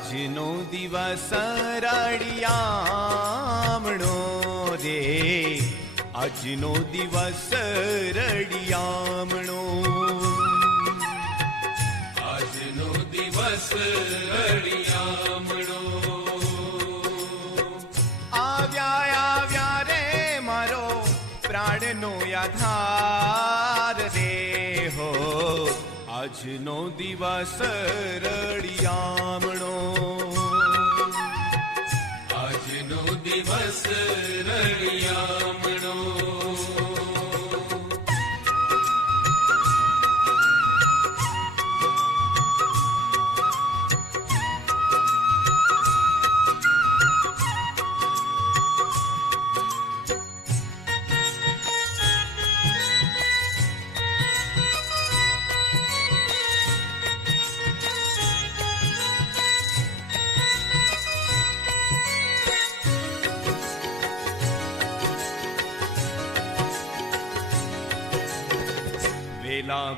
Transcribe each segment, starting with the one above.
આજનો દિવસ રડિયામણો રે. આજનો દિવસ રડિયામણો. આજનો દિવસ રડિયામણો. આવ્યા આવ્યા રે મારો પ્રાણનો આધાર આજનો દિવસ રળિયામણો. આજનો દિવસ રળિયામણો.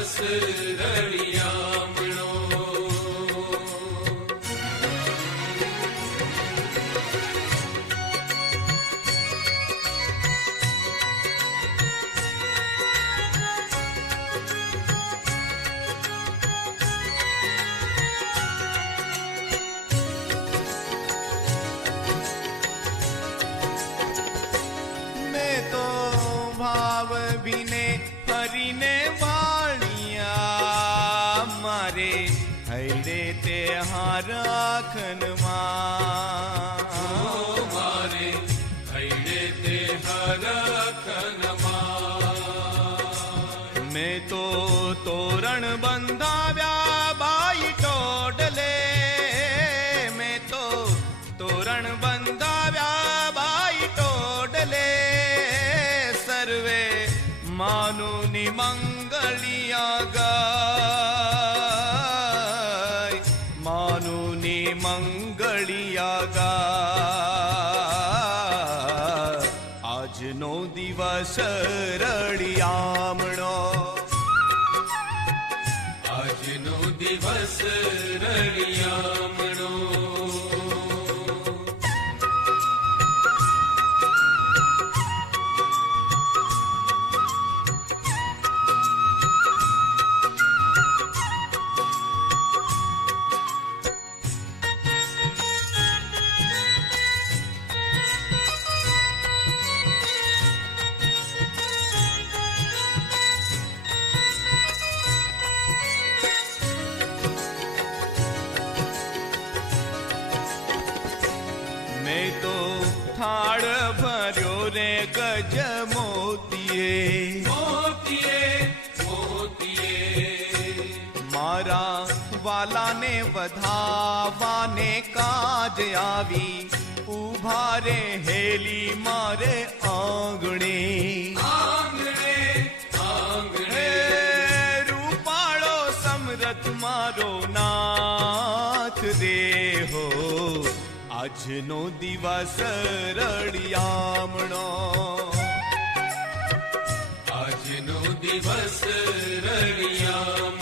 દિવસ મારે હૈલે તે હારાખનમાં મારે હૈલે તે હરખનમાં મેં તો તોરણ બંધાવ્યા આજનો દિવસ રળિયામણો. આજનો દિવસ રળિયામણો. ભર્યો રે ગજ મોતીએ. મોતીએ મોતીએ. મારા વાલાને વધાવાને કાજ આવી. ઊભા રે હેલી મારે આંગણે. આજનો દિવસ રળિયામણો. આજનો દિવસ રળિયામણો.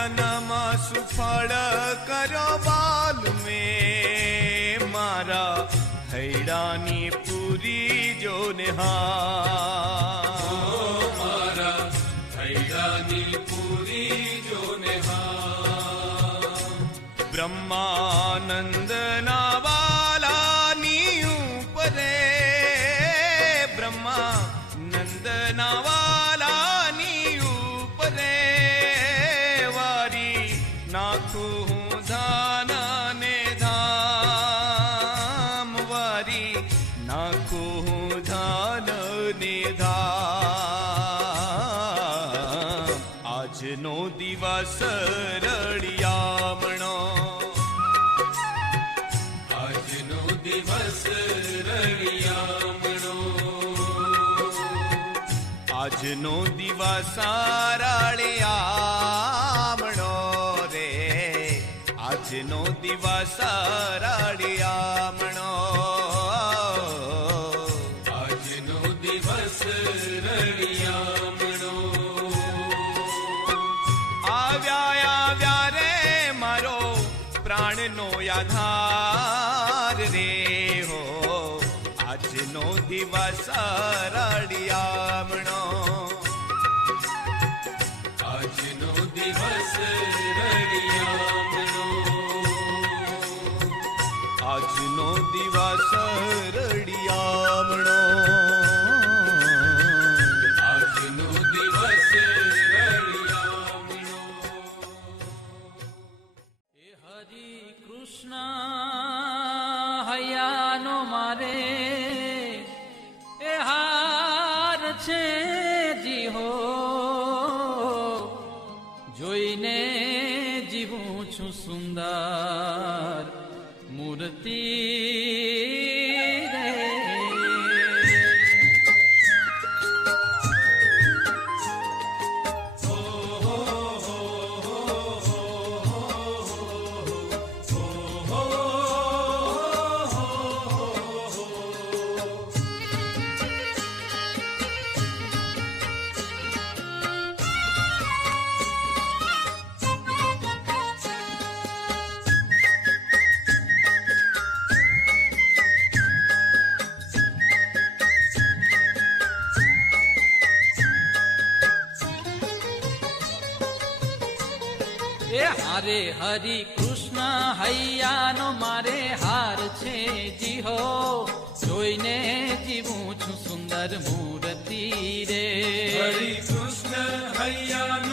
જન્મ સુફળ કરો બાલ મેં મારા હૈડાની પૂરી જો નિહાર મારા હૈડાની પૂરી જોને હા બ્રહ્માનંદ આજનો દિવસ રાળે આમણો રે. આજનો દિવસ રાળે આમણો આજનો દિવા સરળિયામણો રે હરિ કૃષ્ણ, હૈયાનો મારે હાર છે જીહો. જોઈને જીવું છું સુંદર મૂર્તિ રે. હરિ કૃષ્ણ, હૈયાનો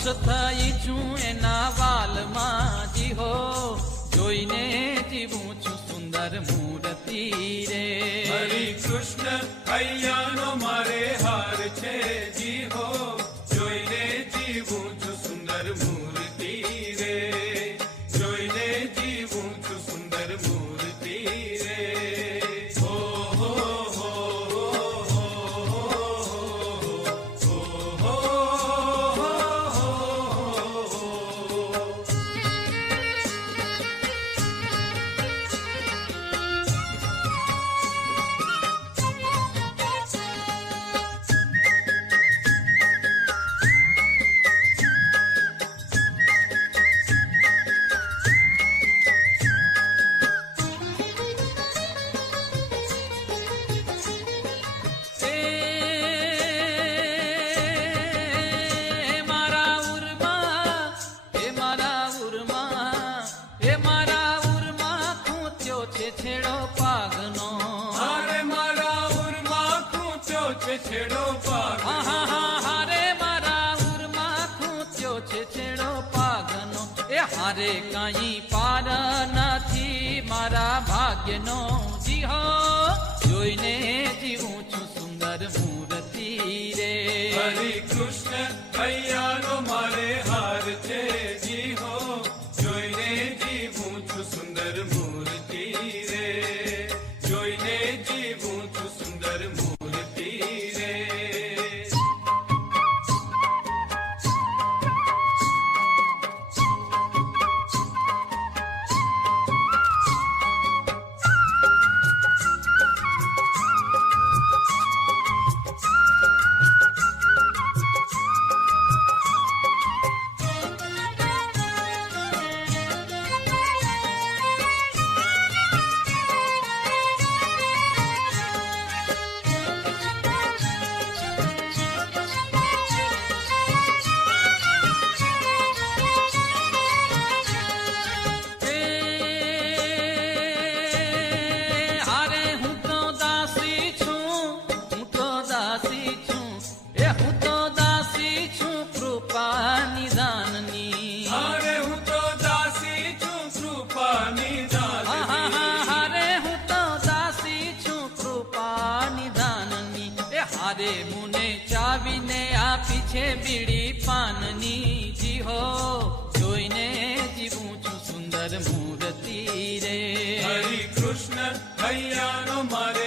વશ થઈ છું એના વાલમાં જીહો. જોઈને જીવું છું સુંદર મૂર્તિ રે. હરી કૃષ્ણ, કૈયાનો મારે હાર છે, જીહો. જોઈને જીવું છું સુંદર મૂર્તિ ભાગ્યનો જીહો, જોઈને જીવું છું સુંદર મૂર્તિ રે. હરે કૃષ્ણ હૈયાનો મારે હાર છે જીહો, જોઈને જીવું છું સુંદર મૂર્તિ રે. હૈયાનો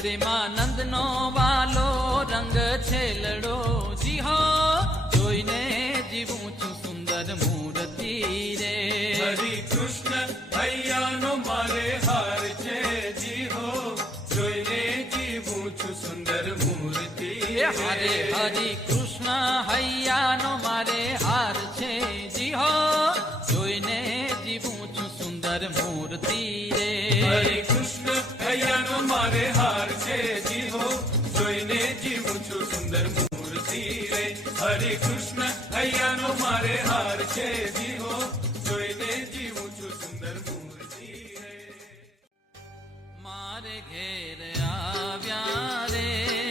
હારે પ્રેમાનંદનો વાલો રંગ છે લડો જી હો જોઈને જીવું છું સુંદર મૂર્તિ રે. હરે કૃષ્ણ હૈયાનો મારે હાર છે જી હો જોઈને જીવું છું સુંદર મૂર્તિ હરે હરે કૃષ્ણ હૈયાનો મારે હાર છે જી હો જોઈને જીવું છું સુંદર મૂર્તિ રે. હરે કૃષ્ણ હૈયાનો મારે હાર છે જીવો. જોઈને જીવું છું સુંદર મૂર્તિ રે. હરે કૃષ્ણ હૈયાનો મારે હાર છે જી હો જોઈને જીવું છું સુંદર મૂર્તિ રે. મારે ઘેર આવ્યા રે.